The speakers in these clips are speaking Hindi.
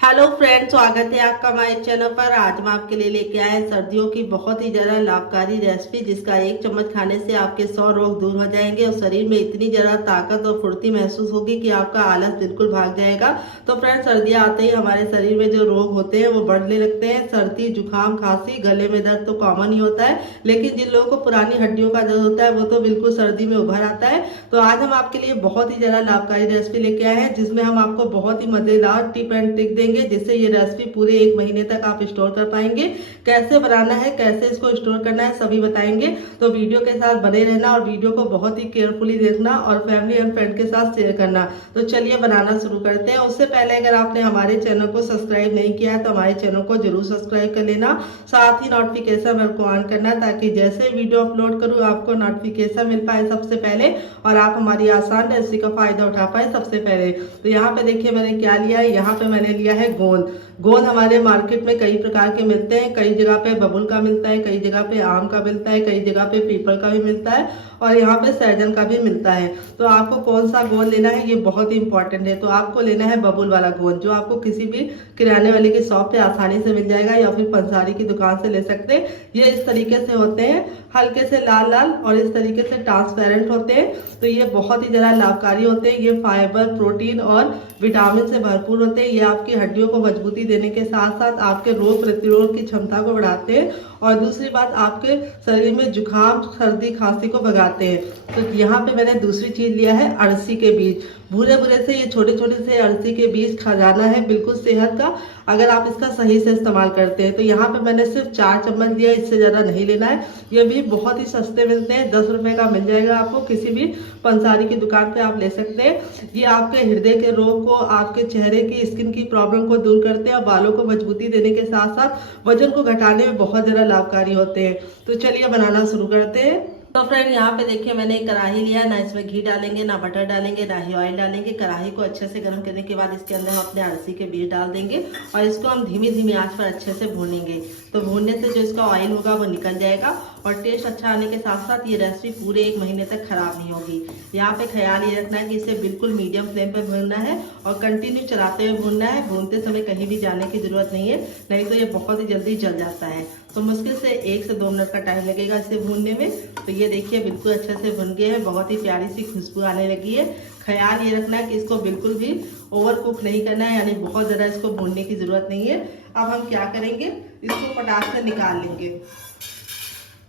हेलो फ्रेंड्स, स्वागत है आपका हमारे चैनल पर। आज मैं आपके लिए लेके आए हैं सर्दियों की बहुत ही ज़्यादा लाभकारी रेसिपी, जिसका एक चम्मच खाने से आपके 100 रोग दूर हो जाएंगे और शरीर में इतनी ज़्यादा ताकत और फुर्ती महसूस होगी कि आपका आलस बिल्कुल भाग जाएगा। तो फ्रेंड्स, सर्दियाँ आते ही हमारे शरीर में जो रोग होते हैं वो बढ़ने लगते हैं। सर्दी, जुकाम, खांसी, गले में दर्द तो कॉमन ही होता है, लेकिन जिन लोगों को पुरानी हड्डियों का दर्द होता है वो तो बिल्कुल सर्दी में उभर आता है। तो आज हम आपके लिए बहुत ही ज़्यादा लाभकारी रेसिपी लेके आए हैं, जिसमें हम आपको बहुत ही मज़ेदार टिप एंड ट्रिक देंगे, जिससे ये रेसिपी पूरे 1 महीने तक आप स्टोर कर पाएंगे। कैसे बनाना है, कैसे इसको स्टोर करना है, सभी बताएंगे। तो वीडियो के साथ बने रहना और वीडियो को बहुत ही केयरफुली देखना और फैमिली एंड फ्रेंड के साथ शेयर करना। तो चलिए बनाना शुरू करते हैं। उससे पहले अगर आपने हमारे चैनल को सब्सक्राइब नहीं किया है तो हमारे चैनल को जरूर सब्सक्राइब कर लेना। साथ ही नोटिफिकेशन बेल को ऑन करना, ताकि जैसे वीडियो अपलोड करूँ आपको नोटिफिकेशन मिल पाए सबसे पहले और आप हमारी आसान रेसिपी का फायदा उठा पाए सबसे पहले। तो यहाँ पे देखिए मैंने क्या लिया है। यहाँ पे मैंने लिया है गोंद। गोंद हमारे मार्केट में कई प्रकार के मिलते हैं। कई जगह पे बबुल का मिलता है, कई जगह पे आम का मिलता है, कई जगह पे पीपल का भी मिलता है और यहाँ पे सहजन का भी मिलता है। तो आपको कौन सा गोंद लेना है ये बहुत ही इंपॉर्टेंट है। तो आपको लेना है बबुल वाला गोंद, जो आपको किसी भी किराने वाले की शॉप पे आसानी से मिल जाएगा या फिर पंसारी की दुकान से ले सकते हैं। ये इस तरीके से होते हैं, हल्के से लाल लाल और इस तरीके से ट्रांसपेरेंट होते हैं। तो ये बहुत ही ज़्यादा लाभकारी होते हैं। ये फाइबर, प्रोटीन और विटामिन से भरपूर होते हैं। ये आपकी हड्डियों को मजबूती देने के साथ साथ आपके रोग प्रतिरोध की क्षमता को बढ़ाते हैं और दूसरी बात आपके शरीर में जुकाम, सर्दी, खांसी को भगाते हैं। तो यहाँ पे मैंने दूसरी चीज लिया है अरसी के बीज। भूरे भूरे से ये छोटे छोटे से अरसी के बीज खजाना है बिल्कुल सेहत का, अगर आप इसका सही से इस्तेमाल करते हैं। तो यहाँ पे मैंने सिर्फ 4 चम्मच लिया, इससे ज़्यादा नहीं लेना है। ये भी बहुत ही सस्ते मिलते हैं, 10 रुपए का मिल जाएगा आपको, किसी भी पंसारी की दुकान पे आप ले सकते हैं। ये आपके हृदय के रोग को, आपके चेहरे की स्किन की प्रॉब्लम को दूर करते हैं और बालों को मजबूती देने के साथ साथ वजन को घटाने में बहुत ज़्यादा लाभकारी होते हैं। तो चलिए बनाना शुरू करते हैं। तो फ्रेंड, यहाँ पे देखिए मैंने एक कढ़ाई लिया, ना इसमें घी डालेंगे, ना बटर डालेंगे, ना ही ऑयल डालेंगे। कढ़ाई को अच्छे से गर्म करने के बाद इसके अंदर हम अपने अरसी के बीज डाल देंगे और इसको हम धीमी धीमी आंच पर अच्छे से भूनेंगे। तो भूनने से जो इसका ऑयल होगा वो निकल जाएगा और टेस्ट अच्छा आने के साथ साथ ये रेसिपी पूरे 1 महीने तक खराब नहीं होगी। यहाँ पे ख्याल ये रखना है कि इसे बिल्कुल मीडियम फ्लेम पे भूनना है और कंटिन्यू चलाते हुए भूनना है। भूनते समय कहीं भी जाने की जरूरत नहीं है, नहीं तो ये बहुत ही जल्दी जल जाता है। तो मुश्किल से 1 से 2 मिनट का टाइम लगेगा इसे भूनने में। तो ये देखिए बिल्कुल अच्छे से भुन गए हैं, बहुत ही प्यारी सी खुशबू आने लगी है। ख्याल ये रखना है कि इसको बिल्कुल भी ओवर कुक नहीं करना है, यानी बहुत ज़्यादा इसको भूनने की ज़रूरत नहीं है। अब हम क्या करेंगे, इसको पटाख से निकाल लेंगे।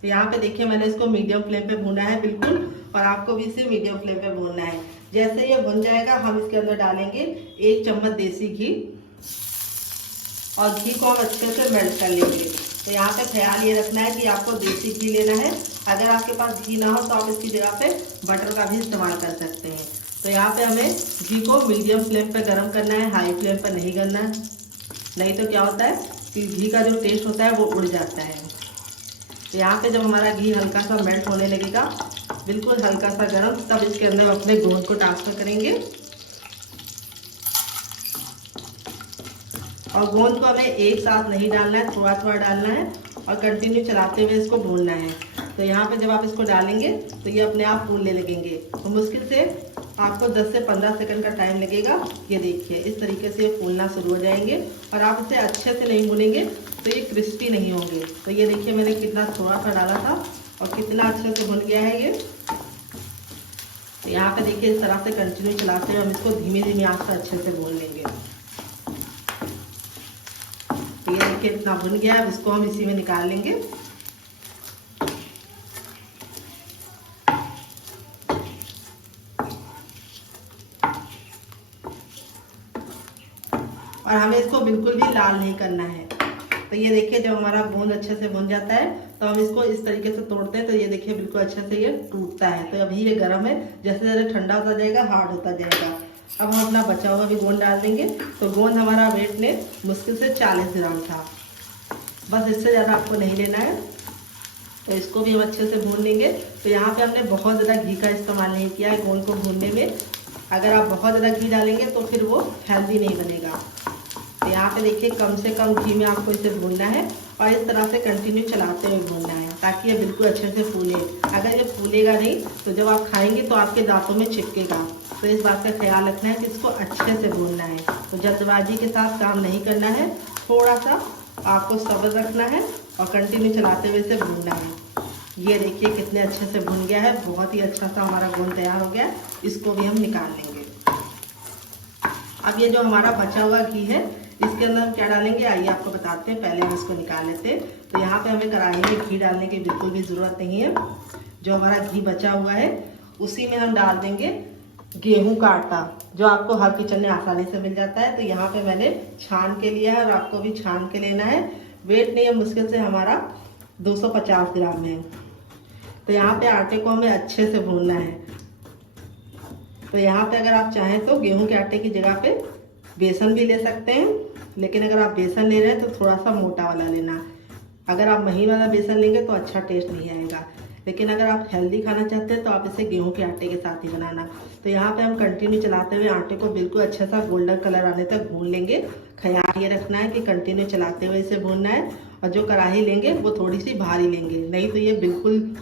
तो यहाँ पे देखिए मैंने इसको मीडियम फ्लेम पे भूना है बिल्कुल, और आपको भी इसे मीडियम फ्लेम पे भूनना है। जैसे ये भुन जाएगा हम इसके अंदर डालेंगे 1 चम्मच देसी घी और घी को हम अच्छे से मेल्ट कर लेंगे। तो यहाँ पे ख्याल ये रखना है कि आपको देसी घी लेना है। अगर आपके पास घी ना हो तो आप इसकी जगह पे बटर का भी इस्तेमाल कर सकते हैं। तो यहाँ पे हमें घी को मीडियम फ्लेम पे गर्म करना है, हाई फ्लेम पर नहीं करना है, नहीं तो क्या होता है कि घी का जो टेस्ट होता है वो उड़ जाता है। तो यहाँ पे जब हमारा घी हल्का सा मेल्ट होने लगेगा, बिल्कुल हल्का सा गर्म, तब इसके अंदर अपने गोंद को ट्रांसफर करेंगे और गोंद को हमें एक साथ नहीं डालना है, थोड़ा थोड़ा डालना है और कंटिन्यू चलाते हुए इसको भूनना है। तो यहाँ पे जब आप इसको डालेंगे तो ये अपने आप फूलने लगेंगे। तो मुश्किल से आपको 10 से 15 सेकंड का टाइम लगेगा। ये देखिए इस तरीके से ये फूलना शुरू हो जाएंगे और आप इसे अच्छे से नहीं भूनेंगे तो ये क्रिस्पी नहीं होंगे। तो ये देखिए मैंने कितना थोड़ा सा डाला था और कितना अच्छे से भुन गया है ये। तो यहाँ पे देखिए इस तरह से कंटिन्यू चलाते हुए हम इसको धीमी धीमी आंच पर अच्छे से भून लेंगे। ये देखिए इतना भुन गया है, अब इसको हम इसी में निकाल लेंगे। और हमें इसको बिल्कुल भी लाल नहीं करना है। तो ये देखिए जब हमारा गोंद अच्छे से भुन जाता है तो हम इसको इस तरीके से तोड़ते हैं। तो ये देखिए बिल्कुल अच्छे से ये टूटता है। तो अभी ये गर्म है, जैसे जैसे ठंडा होता जाएगा हार्ड होता जाएगा। अब हम अपना बचा हुआ भी गोंद डाल देंगे। तो गोंद हमारा वेट ने मुश्किल से 40 ग्राम था, बस इससे ज़्यादा आपको नहीं लेना है। तो इसको भी हम अच्छे से भून लेंगे। तो यहाँ पे हमने बहुत ज़्यादा घी का इस्तेमाल नहीं किया है गोंद को भूनने में। अगर आप बहुत ज़्यादा घी डालेंगे तो फिर वो हेल्दी नहीं बनेगा। तो यहाँ पे देखिए कम से कम घी में आपको इसे भूनना है और इस तरह से कंटिन्यू चलाते हुए भूनना है, ताकि ये बिल्कुल अच्छे से फूले। अगर ये फूलेगा नहीं तो जब आप खाएंगे तो आपके दांतों में चिपकेगा। तो इस बात का ख्याल रखना है कि इसको अच्छे से भूनना है। तो जल्दबाजी के साथ काम नहीं करना है, थोड़ा सा आपको सब्र रखना है और कंटिन्यू चलाते हुए इसे भूनना है। ये देखिए कितने अच्छे से भून गया है, बहुत ही अच्छा सा हमारा गोंद तैयार हो गया। इसको भी हम निकाल लेंगे। अब ये जो हमारा बचा हुआ घी है इसके अंदर हम क्या डालेंगे, आइए आपको बताते हैं। पहले हम इसको निकाल लेते हैं। तो यहाँ पे हमें कढ़ाई में घी डालने की बिल्कुल भी ज़रूरत नहीं है। जो हमारा घी बचा हुआ है उसी में हम डाल देंगे गेहूं का आटा, जो आपको हर किचन में आसानी से मिल जाता है। तो यहाँ पे मैंने छान के लिया है और आपको भी छान के लेना है। वेट नहीं है, मुश्किल से हमारा 250 ग्राम है। तो यहाँ पे आटे को हमें अच्छे से भूनना है। तो यहाँ पे अगर आप चाहें तो गेहूं के आटे की जगह पे बेसन भी ले सकते हैं, लेकिन अगर आप बेसन ले रहे हैं तो थोड़ा सा मोटा वाला लेना। अगर आप महीन वाला बेसन लेंगे तो अच्छा टेस्ट नहीं आएगा, लेकिन अगर आप हेल्दी खाना चाहते हैं तो आप इसे गेहूं के आटे के साथ ही बनाना। तो यहाँ पे हम कंटिन्यू चलाते हुए आटे को बिल्कुल अच्छा सा गोल्डन कलर आने तक भून लेंगे। ख्याल ये रखना है कि कंटिन्यू चलाते हुए इसे भूनना है। और जो कढ़ाई लेंगे वो थोड़ी सी भारी लेंगे, नहीं तो ये बिल्कुल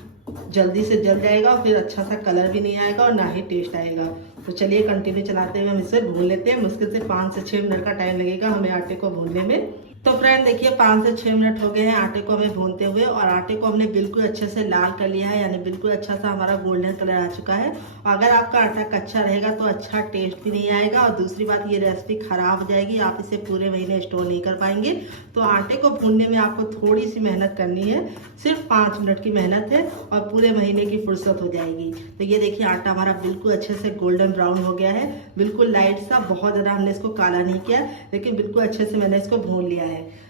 जल्दी से जल जाएगा और फिर अच्छा सा कलर भी नहीं आएगा और ना ही टेस्ट आएगा। तो चलिए कंटिन्यू चलाते हुए हम इसे भून लेते हैं। मुश्किल से 5 से 6 मिनट का टाइम लगेगा हमें आटे को भूनने में। तो फ्रेंड देखिए 5 से 6 मिनट हो गए हैं आटे को हमें भूनते हुए, और आटे को हमने बिल्कुल अच्छे से लाल कर लिया है, यानी बिल्कुल अच्छा सा हमारा गोल्डन कलर आ चुका है। अगर आपका आटा कच्चा रहेगा तो अच्छा टेस्ट भी नहीं आएगा, और दूसरी बात ये रेसिपी खराब हो जाएगी, आप इसे पूरे महीने स्टोर नहीं कर पाएंगे। तो आटे को भूनने में आपको थोड़ी सी मेहनत करनी है, सिर्फ 5 मिनट की मेहनत है और पूरे महीने की फुर्सत हो जाएगी। तो ये देखिए आटा हमारा बिल्कुल अच्छे से गोल्डन ब्राउन हो गया है, बिल्कुल लाइट सा, बहुत ज़्यादा हमने इसको काला नहीं किया, लेकिन बिल्कुल अच्छे से मैंने इसको भून लिया है।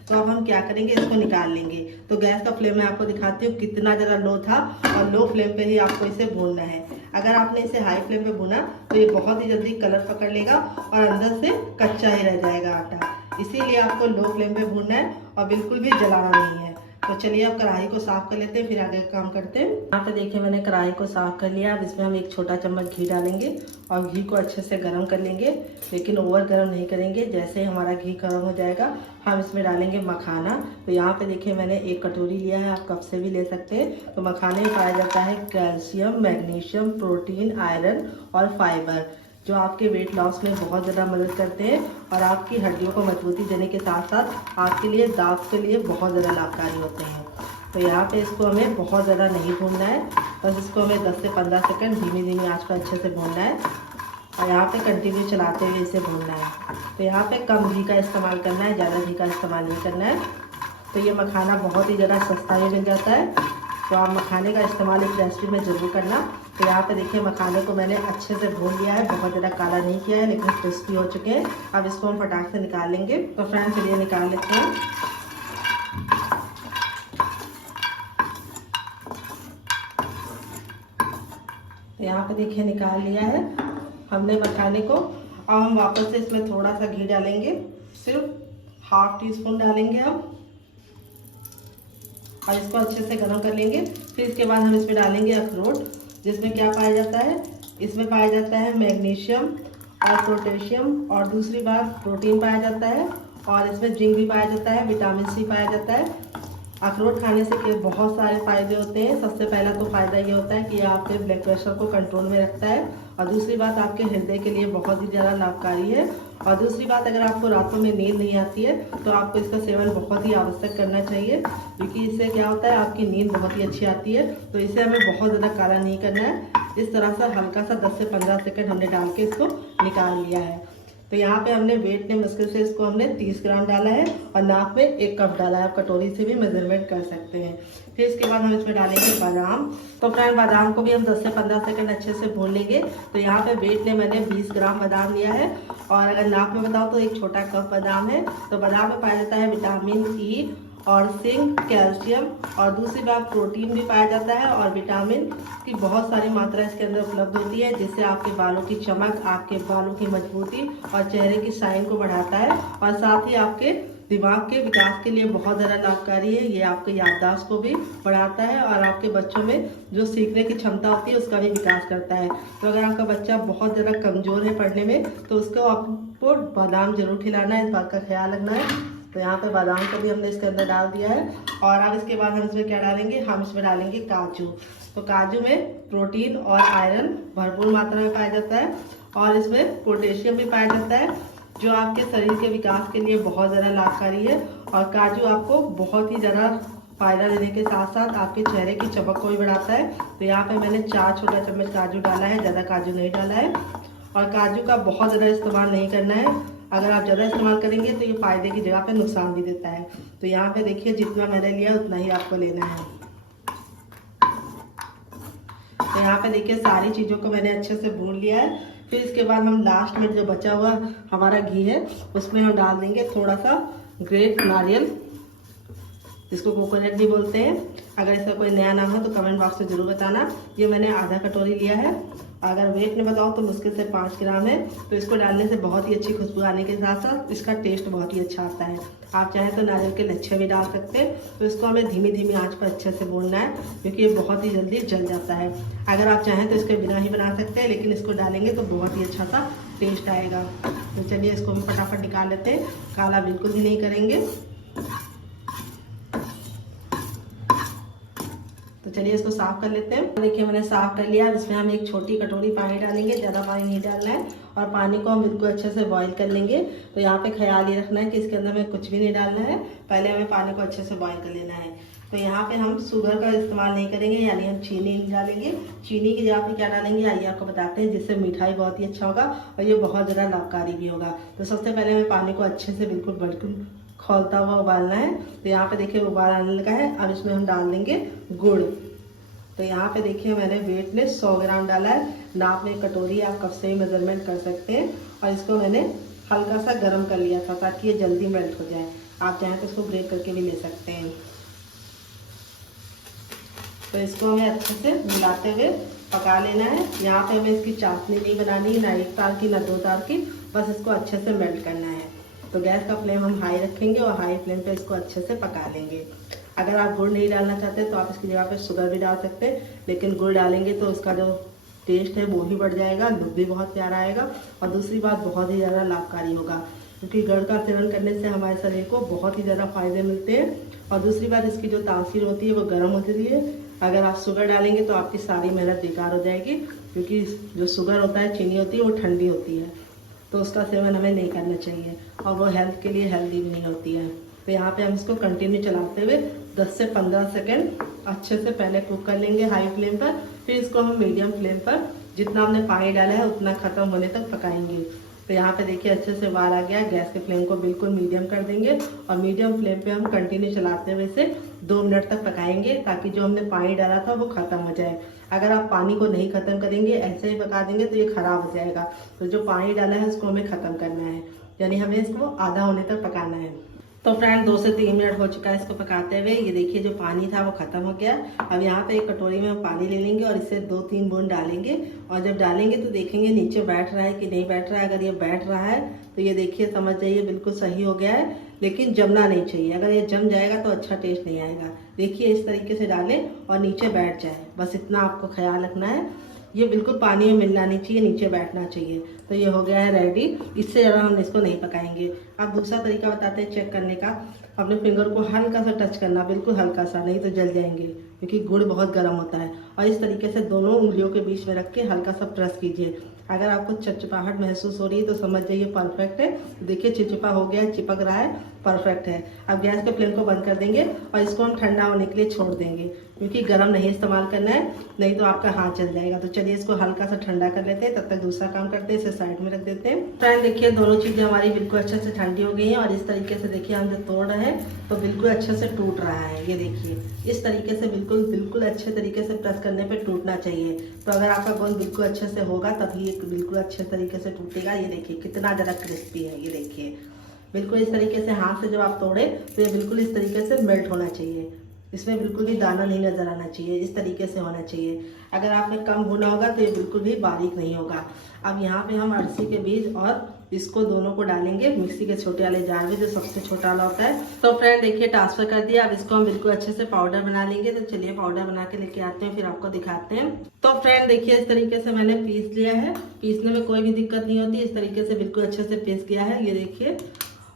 तो अब हम क्या करेंगे, इसको निकाल लेंगे। तो गैस का फ्लेम मैं आपको दिखाती हूँ कितना ज़रा लो था, और लो फ्लेम पे ही आपको इसे भूनना है। अगर आपने इसे हाई फ्लेम पे भुना तो ये बहुत ही जल्दी कलर पकड़ लेगा और अंदर से कच्चा ही रह जाएगा आटा। इसीलिए आपको लो फ्लेम पे भूनना है और बिल्कुल भी जलाना नहीं है। तो चलिए अब कढ़ाई को साफ कर लेते हैं, फिर आगे काम करते हैं। यहाँ पे देखिए मैंने कढ़ाई को साफ कर लिया। अब इसमें हम 1 छोटा चम्मच घी डालेंगे और घी को अच्छे से गर्म कर लेंगे, लेकिन ओवर गर्म नहीं करेंगे। जैसे ही हमारा घी गर्म हो जाएगा हम इसमें डालेंगे मखाना। तो यहाँ पे देखिए मैंने 1 कटोरी लिया है, आप कप से भी ले सकते हैं। तो मखाने में पाया जाता है कैल्शियम, मैग्नीशियम, प्रोटीन, आयरन और फाइबर, जो आपके वेट लॉस में बहुत ज़्यादा मदद करते हैं और आपकी हड्डियों को मजबूती देने के साथ साथ आपके लिए दांत के लिए बहुत ज़्यादा लाभकारी होते हैं। तो यहाँ पे इसको हमें बहुत ज़्यादा नहीं भूनना है, बस इसको हमें 10 से 15 सेकंड धीमी आंच पर अच्छे से भूनना है और यहाँ पे कंटिन्यू चलाते हुए इसे भूनना है। तो यहाँ पे कम घी का इस्तेमाल करना है, ज़्यादा घी का इस्तेमाल नहीं करना है। तो ये मखाना बहुत ही ज़्यादा सस्ता भी मिल जाता है, तो आप मखाने का इस्तेमाल इस रेसिपी में ज़रूर करना। तो यहाँ पे देखिए मखाने को मैंने अच्छे से भून लिया है, बहुत ज़्यादा काला नहीं किया है, लेकिन क्रिस्पी हो चुके हैं। अब इसको हम फटाक से निकाल लेंगे। तो फ्रेंड्स चलिए निकाल लेते हैं। तो यहाँ पे देखिए निकाल लिया है हमने मखाने को। अब हम वापस से इसमें थोड़ा सा घी डालेंगे, सिर्फ ½ टीस्पून डालेंगे हम, और इसको अच्छे से गर्म कर लेंगे। फिर इसके बाद हम इसमें डालेंगे अखरोट, जिसमें क्या पाया जाता है, इसमें पाया जाता है मैग्नीशियम और पोटेशियम, और दूसरी बात प्रोटीन पाया जाता है, और इसमें जिंक भी पाया जाता है, विटामिन सी पाया जाता है। अखरोट खाने से बहुत सारे फायदे होते हैं। सबसे पहला तो फ़ायदा ये होता है कि आपके ब्लड प्रेशर को कंट्रोल में रखता है, और दूसरी बात आपके हृदय के लिए बहुत ही ज़्यादा लाभकारी है। और दूसरी बात, अगर आपको रातों में नींद नहीं आती है तो आपको इसका सेवन बहुत ही आवश्यक करना चाहिए, क्योंकि इससे क्या होता है आपकी नींद बहुत ही अच्छी आती है। तो इसे हमें बहुत ज़्यादा काला नहीं करना है। इस तरह से हल्का सा 10 से 15 सेकंड हमने डाल के इसको निकाल लिया है। तो यहाँ पे हमने वेट ने मुश्किल से इसको हमने 30 ग्राम डाला है और नाप में 1 कप डाला है। आप कटोरी से भी मेजरमेंट कर सकते हैं। फिर इसके बाद हम इसमें डालेंगे बादाम। तो फ्रेंड बादाम को भी हम 10 से 15 सेकंड अच्छे से भून लेंगे। तो यहाँ पे वेट ने मैंने 20 ग्राम बादाम लिया है, और अगर नाप में बताऊँ तो 1 छोटा कप बादाम है। तो बादाम में पाया जाता है विटामिन ई और जिंक, कैल्शियम, और दूसरी बात प्रोटीन भी पाया जाता है, और विटामिन की बहुत सारी मात्रा इसके अंदर उपलब्ध होती है, जिससे आपके बालों की चमक, आपके बालों की मजबूती और चेहरे की शाइन को बढ़ाता है, और साथ ही आपके दिमाग के विकास के लिए बहुत ज़्यादा लाभकारी है। ये आपके याददाश्त को भी बढ़ाता है, और आपके बच्चों में जो सीखने की क्षमता होती है उसका भी विकास करता है। तो अगर आपका बच्चा बहुत ज़्यादा कमज़ोर है पढ़ने में तो उसको आपको बादाम जरूर खिलाना है, इस बात का ख्याल रखना है। तो यहाँ पे बादाम को भी हमने इसके अंदर डाल दिया है। और अब इसके बाद हम इसमें क्या डालेंगे, हम इसमें डालेंगे काजू। तो काजू में प्रोटीन और आयरन भरपूर मात्रा में पाया जाता है, और इसमें पोटेशियम भी पाया जाता है जो आपके शरीर के विकास के लिए बहुत ज़्यादा लाभकारी है। और काजू आपको बहुत ही ज़्यादा फायदा देने के साथ साथ आपके चेहरे की चमक को भी बढ़ाता है। तो यहाँ पे मैंने 4 छोटा चम्मच काजू डाला है, ज़्यादा काजू नहीं डाला है। और काजू का बहुत ज़्यादा इस्तेमाल नहीं करना है, अगर आप ज़्यादा इस्तेमाल करेंगे तो ये फ़ायदे की जगह पे नुकसान भी देता है। तो यहाँ पे देखिए जितना मैंने लिया उतना ही आपको लेना है। तो यहाँ पे देखिए सारी चीज़ों को मैंने अच्छे से भून लिया है। फिर इसके बाद हम लास्ट में जो बचा हुआ हमारा घी है उसमें हम डाल देंगे थोड़ा सा ग्रेट नारियल, जिसको कोकोनट भी बोलते हैं। अगर इसका कोई नया नाम है तो कमेंट बॉक्स में ज़रूर बताना। ये मैंने आधा कटोरी लिया है, अगर वेट में बताओ तो मुश्किल से 5 ग्राम है। तो इसको डालने से बहुत ही अच्छी खुशबू आने के साथ साथ इसका टेस्ट बहुत ही अच्छा आता है। आप चाहें तो नारियल के लच्छे भी डाल सकते हैं। तो इसको हमें धीमी धीमी आंच पर अच्छे से भूनना है क्योंकि ये बहुत ही जल्दी जल जाता है। अगर आप चाहें तो इसके बिना ही बना सकते हैं, लेकिन इसको डालेंगे तो बहुत ही अच्छा सा टेस्ट आएगा। तो चलिए इसको भी फटाफट निकाल लेते हैं, काला बिल्कुल भी नहीं करेंगे। तो चलिए इसको साफ कर लेते हैं। देखिए मैंने साफ कर लिया। इसमें हम एक छोटी कटोरी पानी डालेंगे, ज़्यादा पानी नहीं डालना है। और पानी को हम बिल्कुल अच्छे से बॉईल कर लेंगे। तो यहाँ पे ख्याल ये रखना है कि इसके अंदर में कुछ भी नहीं डालना है, पहले हमें पानी को अच्छे से बॉईल कर लेना है। तो यहाँ पे हम शुगर का इस्तेमाल नहीं करेंगे, यानी हम चीनी नहीं डालेंगे। चीनी की जगह पे क्या डालेंगे आइए आपको बताते हैं, जिससे मिठाई बहुत ही अच्छा होगा और ये बहुत ज़्यादा लाभकारी भी होगा। तो सबसे पहले हमें पानी को अच्छे से बिल्कुल खौलता हुआ उबालना है। तो यहाँ पे देखिए उबाल आने लगा है। अब इसमें हम डाल देंगे गुड़। तो यहाँ पे देखिए मैंने वेट में 100 ग्राम डाला है। नाप में कटोरी आप कप से भी मेजरमेंट कर सकते हैं। और इसको मैंने हल्का सा गर्म कर लिया था ताकि ये जल्दी मेल्ट हो जाए। आप चाहें तो इसको ब्रेक करके भी ले सकते हैं। तो इसको हमें अच्छे से मिलाते हुए पका लेना है। यहाँ पे हमें इसकी चाशनी नहीं बनानी, ना 1 तार की ना 2 तार की, बस इसको अच्छे से मेल्ट करना है। तो गैस का फ्लेम हम हाई रखेंगे और हाई फ्लेम पे इसको अच्छे से पका लेंगे। अगर आप गुड़ नहीं डालना चाहते तो आप इसकी जगह पे शुगर भी डाल सकते हैं, लेकिन गुड़ डालेंगे तो उसका जो टेस्ट है वो भी बढ़ जाएगा, लुक भी बहुत प्यारा आएगा। और दूसरी बात बहुत ही ज़्यादा लाभकारी होगा क्योंकि गुड़ का सेवन करने से हमारे शरीर को बहुत ही ज़्यादा फायदे मिलते हैं। और दूसरी बात इसकी जो तासीर होती है वो गर्म होती है। अगर आप शुगर डालेंगे तो आपकी सारी मेहनत बेकार हो जाएगी क्योंकि जो शुगर होता है, चीनी होती है, वो ठंडी होती है, तो उसका सेवन हमें नहीं करना चाहिए और वो हेल्थ के लिए हेल्दी भी नहीं होती है। तो यहाँ पे हम इसको कंटिन्यू चलाते हुए 10 से 15 सेकंड अच्छे से पहले कुक कर लेंगे हाई फ्लेम पर। फिर इसको हम मीडियम फ्लेम पर जितना हमने पानी डाला है उतना ख़त्म होने तक पकाएंगे। तो यहाँ पे देखिए अच्छे से उबाल आ गया। गैस के फ्लेम को बिल्कुल मीडियम कर देंगे और मीडियम फ्लेम पे हम कंटिन्यू चलाते हुए इसे 2 मिनट तक पकाएंगे ताकि जो हमने पानी डाला था वो ख़त्म हो जाए। अगर आप पानी को नहीं ख़त्म करेंगे, ऐसे ही पका देंगे तो ये ख़राब हो जाएगा। तो जो पानी डाला है उसको हमें ख़त्म करना है, यानी हमें इसको आधा होने तक पकाना है। तो फ्रेंड 2 से 3 मिनट हो चुका है इसको पकाते हुए। ये देखिए जो पानी था वो ख़त्म हो गया। अब यहाँ पे एक कटोरी में हम पानी ले लेंगे और इसे 2-3 बूंद डालेंगे। और जब डालेंगे तो देखेंगे नीचे बैठ रहा है कि नहीं बैठ रहा है। अगर ये बैठ रहा है तो ये देखिए समझ जाइए बिल्कुल सही हो गया है, लेकिन जमना नहीं चाहिए। अगर ये जम जाएगा तो अच्छा टेस्ट नहीं आएगा। देखिए इस तरीके से डालें और नीचे बैठ जाए, बस इतना आपको ख्याल रखना है। ये बिल्कुल पानी में मिलना नहीं चाहिए, नीचे बैठना चाहिए। तो ये हो गया है रेडी। इससे ज़्यादा हम इसको नहीं पकाएंगे। अब दूसरा तरीका बताते हैं चेक करने का। अपने फिंगर को हल्का सा टच करना, बिल्कुल हल्का सा, नहीं तो जल जाएंगे क्योंकि गुड़ बहुत गर्म होता है। और इस तरीके से दोनों उंगलियों के बीच में रख के हल्का सा प्रेस कीजिए। अगर आपको चिपचिपाहट महसूस हो रही है तो समझ जाइए परफेक्ट है। देखिए चिपचिपा हो गया है, चिपक रहा है, परफेक्ट है। अब गैस के फ्लेम को बंद कर देंगे और इसको हम ठंडा होने के लिए छोड़ देंगे क्योंकि गर्म नहीं इस्तेमाल करना है, नहीं तो आपका हाथ जल जाएगा। तो चलिए इसको हल्का सा ठंडा कर लेते हैं, तब तक दूसरा काम करते हैं, इसे साइड में रख देते हैं। फ्रेंड देखिए दोनों चीज़ें हमारी बिल्कुल अच्छे से ठंडी हो गई हैं और इस तरीके से देखिए हम जब तोड़ रहे हैं तो बिल्कुल अच्छे से टूट रहा है। ये देखिए इस तरीके से बिल्कुल अच्छे तरीके से प्रेस करने पे टूटना चाहिए। तो अगर आपका गोंद बिल्कुल अच्छे से होगा तभी ये बिल्कुल अच्छे तरीके से टूटेगा। ये देखिए कितना ज़्यादा क्रिस्पी है। ये देखिए बिल्कुल इस तरीके से हाथ से जब आप तोड़े तो ये बिल्कुल इस तरीके से मेल्ट होना चाहिए। इसमें बिल्कुल भी दाना नहीं नजर आना चाहिए, इस तरीके से होना चाहिए। अगर आपने कम भुना होगा तो ये बिल्कुल भी बारीक नहीं होगा। अब यहाँ पे हम अरसी के बीज और इसको दोनों को डालेंगे मिक्सी के छोटे वाले जार में, जो सबसे छोटा वाला होता है। तो फ्रेंड देखिए ट्रांसफर कर दिया। अब इसको हम बिल्कुल अच्छे से पाउडर बना लेंगे। तो चलिए पाउडर बना के लेके आते हैं, फिर आपको दिखाते हैं। तो फ्रेंड देखिए इस तरीके से मैंने पीस लिया है। पीसने में कोई भी दिक्कत नहीं होती, इस तरीके से बिल्कुल अच्छे से पीस गया है। ये देखिए।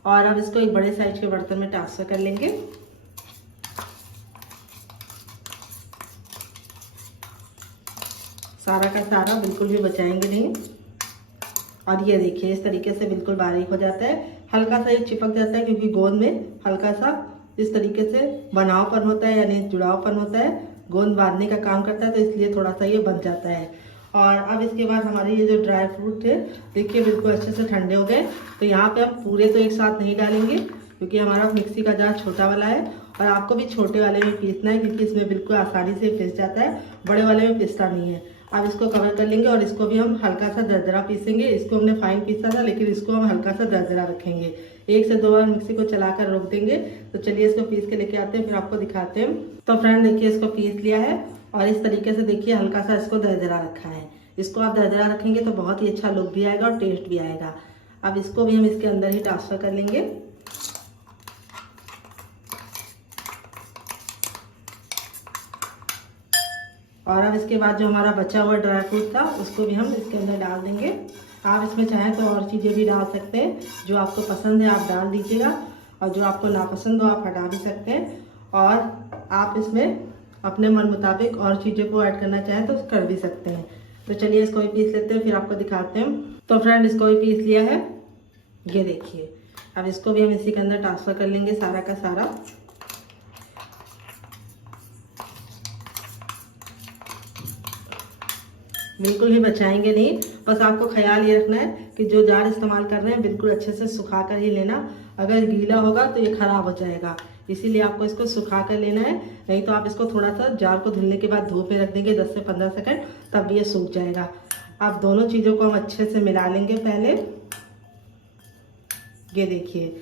और अब इसको एक बड़े साइज के बर्तन में ट्रांसफर कर लेंगे। सारा का सारा बिल्कुल भी बचाएंगे नहीं। और ये देखिए इस तरीके से बिल्कुल बारीक हो जाता है। हल्का सा ये चिपक जाता है क्योंकि गोंद में हल्का सा इस तरीके से बनावपन होता है, यानी जुड़ावपन होता है, गोंद बांधने का काम करता है, तो इसलिए थोड़ा सा ये बन जाता है। और अब इसके बाद हमारे ये जो ड्राई फ्रूट थे देखिए बिल्कुल अच्छे से ठंडे हो गए। तो यहाँ पे हम पूरे तो एक साथ नहीं डालेंगे क्योंकि हमारा मिक्सी का जार छोटा वाला है और आपको भी छोटे वाले में पीसना है क्योंकि इसमें बिल्कुल आसानी से पिस जाता है, बड़े वाले में पिसता नहीं है। अब इसको कवर कर लेंगे और इसको भी हम हल्का सा दरदरा पीसेंगे। इसको हमने फाइन पीसा था लेकिन इसको हम हल्का सा दरदरा रखेंगे। 1 से 2 बार मिक्सी को चलाकर रोक देंगे। तो चलिए इसको पीस के लेके आते हैं, फिर आपको दिखाते हैं। तो फ्रेंड देखिए इसको पीस लिया है और इस तरीके से देखिए हल्का सा इसको दरदरा रखा है। इसको आप दरदरा रखेंगे तो बहुत ही अच्छा लुक भी आएगा और टेस्ट भी आएगा। अब इसको भी हम इसके अंदर ही ट्रांसफर कर लेंगे। और अब इसके बाद जो हमारा बचा हुआ ड्राई फ्रूट था उसको भी हम इसके अंदर डाल देंगे। आप इसमें चाहें तो और चीज़ें भी डाल सकते हैं, जो आपको पसंद है आप डाल दीजिएगा और जो आपको नापसंद हो आप हटा भी सकते हैं। और आप इसमें अपने मन मुताबिक और चीज़ों को ऐड करना चाहें तो कर भी सकते हैं। तो चलिए इसको भी पीस लेते हैं, फिर आपको दिखाते हैं। तो फ्रेंड इसको भी पीस लिया है, ये देखिए। अब इसको भी हम इसी के अंदर ट्रांसफ़र कर लेंगे सारा का सारा। बिल्कुल ही बचाएंगे नहीं, बस आपको ख्याल ये रखना है कि जो जार इस्तेमाल कर रहे हैं बिल्कुल अच्छे से सुखा कर ही लेना। अगर गीला होगा तो ये ख़राब हो जाएगा, इसीलिए आपको इसको सुखा कर लेना है। नहीं तो आप इसको थोड़ा सा जार को धुलने के बाद धूप में रख देंगे 10 से 15 सेकंड, तब ये सूख जाएगा। आप दोनों चीज़ों को हम अच्छे से मिला लेंगे पहले। ये देखिए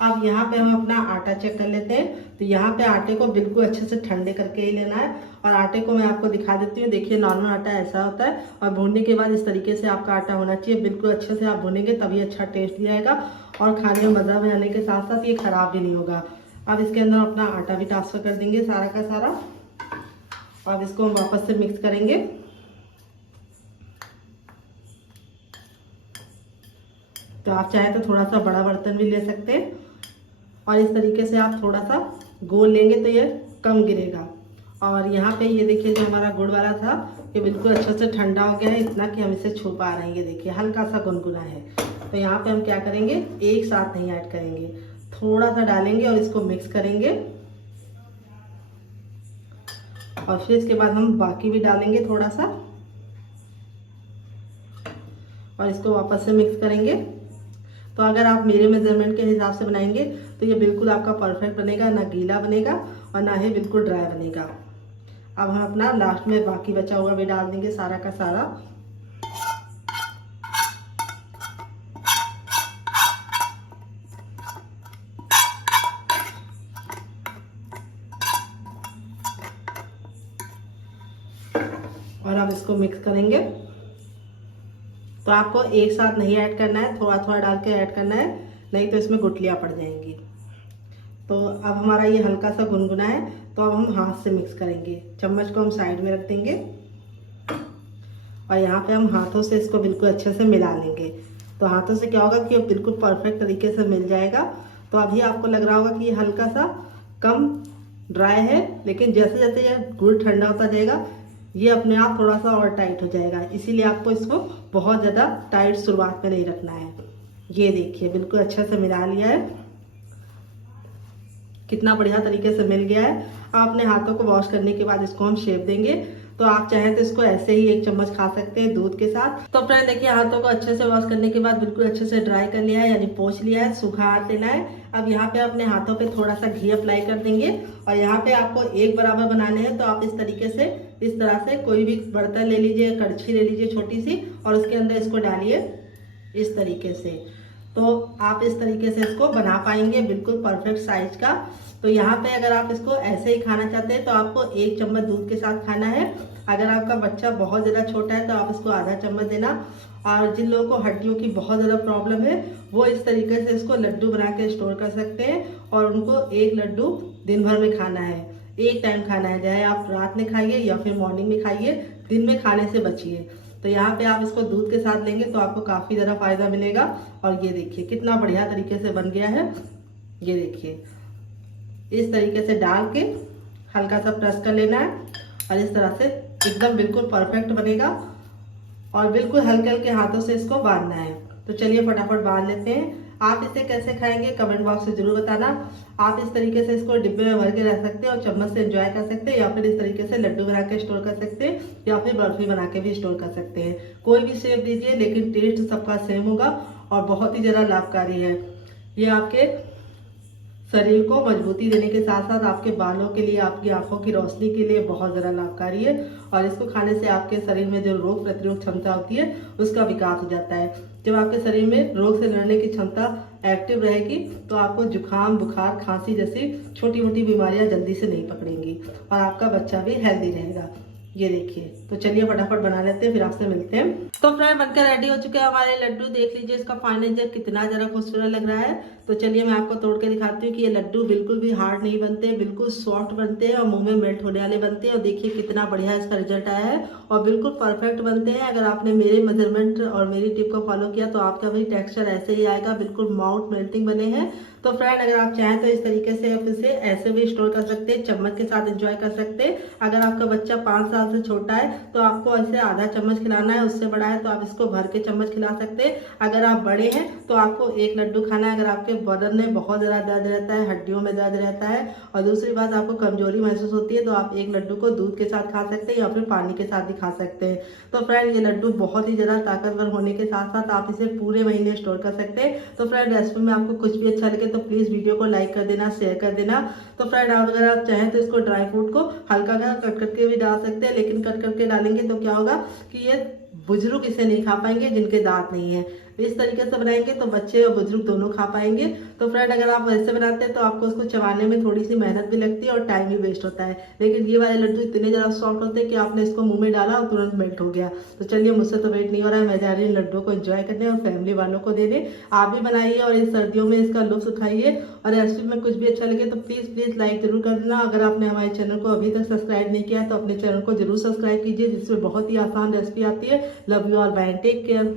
अब यहाँ पे हम अपना आटा चेक कर लेते हैं। तो यहाँ पे आटे को बिल्कुल अच्छे से ठंडे करके ही लेना है। और आटे को मैं आपको दिखा देती हूँ। देखिए नॉर्मल आटा ऐसा होता है और भूनने के बाद इस तरीके से आपका आटा होना चाहिए। बिल्कुल अच्छे से आप भूनेंगे तभी अच्छा टेस्ट भी आएगा और खाने में मज़ा भी आने के साथ साथ ये ख़राब भी नहीं होगा। अब इसके अंदर अपना आटा भी ट्रांसफ़र कर देंगे सारा का सारा। अब इसको हम वापस से मिक्स करेंगे। तो आप चाहें तो थोड़ा सा बड़ा बर्तन भी ले सकते हैं और इस तरीके से आप थोड़ा सा गोल लेंगे तो ये कम गिरेगा। और यहाँ पे ये देखिए जो हमारा गुड़ वाला था ये बिल्कुल अच्छे से ठंडा हो गया है, इतना कि हम इसे छू पा रहे हैं। ये देखिए हल्का सा गुनगुना है। तो यहाँ पे हम क्या करेंगे, एक साथ नहीं ऐड करेंगे, थोड़ा सा डालेंगे और इसको मिक्स करेंगे। और फिर इसके बाद हम बाकी भी डालेंगे थोड़ा सा और इसको वापस से मिक्स करेंगे। तो अगर आप मेरे मेजरमेंट के हिसाब से बनाएंगे तो ये बिल्कुल आपका परफेक्ट बनेगा, ना गीला बनेगा और ना ही बिल्कुल ड्राई बनेगा। अब हम अपना लास्ट में बाकी बचा हुआ भी डाल देंगे सारा का सारा। और अब इसको मिक्स करेंगे। तो आपको एक साथ नहीं ऐड करना है, थोड़ा थोड़ा डाल के ऐड करना है, नहीं तो इसमें गुठलियाँ पड़ जाएंगी। तो अब हमारा ये हल्का सा गुनगुना है तो अब हम हाथ से मिक्स करेंगे। चम्मच को हम साइड में रख देंगे और यहाँ पे हम हाथों से इसको बिल्कुल अच्छे से मिला लेंगे। तो हाथों से क्या होगा कि ये बिल्कुल परफेक्ट तरीके से मिल जाएगा। तो अभी आपको लग रहा होगा कि ये हल्का सा कम ड्राई है, लेकिन जैसे जैसे ये गुड़ ठंडा होता जाएगा ये अपने आप थोड़ा सा और टाइट हो जाएगा। इसीलिए आपको इसको बहुत ज़्यादा टाइट शुरुआत में नहीं रखना है। ये देखिए बिल्कुल अच्छे से मिला लिया है, कितना बढ़िया तरीके से मिल गया है। आप अपने हाथों को वॉश करने के बाद इसको हम शेप देंगे। तो आप चाहें तो इसको ऐसे ही 1 चम्मच खा सकते हैं दूध के साथ। तो फ्रेंड देखिए हाथों को अच्छे से वॉश करने के बाद बिल्कुल अच्छे से ड्राई कर लिया है, यानी पोंछ लिया है, सूखा हाथ लेना है। अब यहाँ पे अपने हाथों पे थोड़ा सा घी अप्लाई कर देंगे और यहाँ पे आपको एक बराबर बनाने हैं। तो आप इस तरीके से इस तरह से कोई भी बर्तन ले लीजिए, कड़छी ले लीजिए छोटी सी और उसके अंदर इसको डालिए इस तरीके से। तो आप इस तरीके से इसको बना पाएंगे बिल्कुल परफेक्ट साइज का। तो यहाँ पे अगर आप इसको ऐसे ही खाना चाहते हैं तो आपको 1 चम्मच दूध के साथ खाना है। अगर आपका बच्चा बहुत ज़्यादा छोटा है तो आप इसको आधा चम्मच देना। और जिन लोगों को हड्डियों की बहुत ज़्यादा प्रॉब्लम है वो इस तरीके से इसको लड्डू बना के स्टोर कर सकते हैं और उनको 1 लड्डू दिन भर में खाना है, एक टाइम खाना है, चाहे आप रात में खाइए या फिर मॉर्निंग में खाइए, दिन में खाने से बचिए। तो यहाँ पे आप इसको दूध के साथ लेंगे तो आपको काफ़ी ज़्यादा फायदा मिलेगा। और ये देखिए कितना बढ़िया तरीके से बन गया है। ये देखिए इस तरीके से डाल के हल्का सा प्रेस कर लेना है और इस तरह से एकदम बिल्कुल परफेक्ट बनेगा और बिल्कुल हल्के हल्के हाथों से इसको बांधना है। तो चलिए फटाफट बांध लेते हैं। आप इसे कैसे खाएंगे कमेंट बॉक्स में जरूर बताना। आप इस तरीके से इसको डिब्बे में भर के रख सकते हैं और चम्मच से एंजॉय कर सकते हैं, या फिर इस तरीके से लड्डू बना के स्टोर कर सकते हैं, या फिर बर्फी बना के भी स्टोर कर सकते हैं। कोई भी शेप दीजिए, लेकिन टेस्ट सबका सेम होगा और बहुत ही ज़्यादा लाभकारी है। ये आपके शरीर को मजबूती देने के साथ साथ आपके बालों के लिए, आपकी आंखों की रोशनी के लिए बहुत ज़्यादा लाभकारी है। और इसको खाने से आपके शरीर में जो रोग प्रतिरोध क्षमता होती है उसका विकास हो जाता है। जब आपके शरीर में रोग से लड़ने की क्षमता एक्टिव रहेगी तो आपको जुकाम, बुखार, खांसी जैसी छोटी मोटी बीमारियां जल्दी से नहीं पकड़ेंगी और आपका बच्चा भी हेल्दी रहेगा। ये देखिए, तो चलिए फटाफट बना लेते हैं, फिर आपसे मिलते हैं। तो फ्रेंड बनकर रेडी हो चुके हैं हमारे लड्डू। देख लीजिए इसका फाइनल जब कितना जरा खूबसूरत लग रहा है। तो चलिए मैं आपको तोड़ के दिखाती हूँ कि ये लड्डू बिल्कुल भी हार्ड नहीं बनते, बिल्कुल सॉफ्ट बनते हैं और मुंह में मेल्ट होने वाले बनते हैं। और देखिए कितना बढ़िया इसका रिजल्ट आया है और बिल्कुल परफेक्ट बनते हैं। अगर आपने मेरे मेजरमेंट और मेरी टिप को फॉलो किया तो आपका भी टेक्सचर ऐसे ही आएगा, बिल्कुल माउथ मेल्टिंग बने हैं। तो फ्रेंड अगर आप चाहें तो इस तरीके से आप इसे ऐसे भी स्टोर कर सकते हैं, चम्मच के साथ एंजॉय कर सकते हैं। अगर आपका बच्चा 5 साल से छोटा है तो आपको ऐसे आधा चम्मच खिलाना है, उससे बड़ा है तो आप इसको भर के चम्मच खिला सकते हैं। अगर आप बड़े हैं तो आपको एक लड्डू खाना है। अगर आपके बदन में बहुत ज़्यादा दर्द रहता है, हड्डियों में दर्द रहता है और दूसरी बात आपको कमजोरी महसूस होती है तो आप एक लड्डू को दूध के साथ खा सकते हैं या फिर पानी के साथ भी खा सकते हैं। तो फ्रेंड ये लड्डू बहुत ही ज़्यादा ताकतवर होने के साथ साथ आप इसे पूरे महीने स्टोर कर सकते हैं। तो फ्रेंड रेसिपी में आपको कुछ भी अच्छा लगे तो प्लीज़ वीडियो को लाइक कर देना, शेयर कर देना। तो फ्रेंड अगर आप चाहें तो इसको ड्राई फ्रूट को हल्का कट करके भी डाल सकते हैं, लेकिन कट करके डालेंगे तो क्या होगा कि ये बुजुर्ग इसे नहीं खा पाएंगे जिनके दांत नहीं है। इस तरीके से बनाएंगे तो बच्चे और बुजुर्ग दोनों खा पाएंगे। तो फ्रेंड अगर आप ऐसे बनाते हैं तो आपको उसको चबाने में थोड़ी सी मेहनत भी लगती है और टाइम भी वेस्ट होता है, लेकिन ये वाले लड्डू इतने ज़्यादा सॉफ्ट होते हैं कि आपने इसको मुंह में डाला और तुरंत मेल्ट हो गया। तो चलिए मुझसे तो वेट नहीं हो रहा है, मैं जा रही हूँ लड्डू को एंजॉय करने और फैमिली वालों को देने। आप भी बनाइए और इस सर्दियों में इसका लुत्फ उठाइए। और रेसिपी में कुछ भी अच्छा लगे तो प्लीज़ लाइक जरूर कर देना। अगर आपने हमारे चैनल को अभी तक सब्सक्राइब नहीं किया है तो अपने चैनल को जरूर सब्सक्राइब कीजिए, जिसमें बहुत ही आसान रेसिपी आती है। Love you all, bye, take care.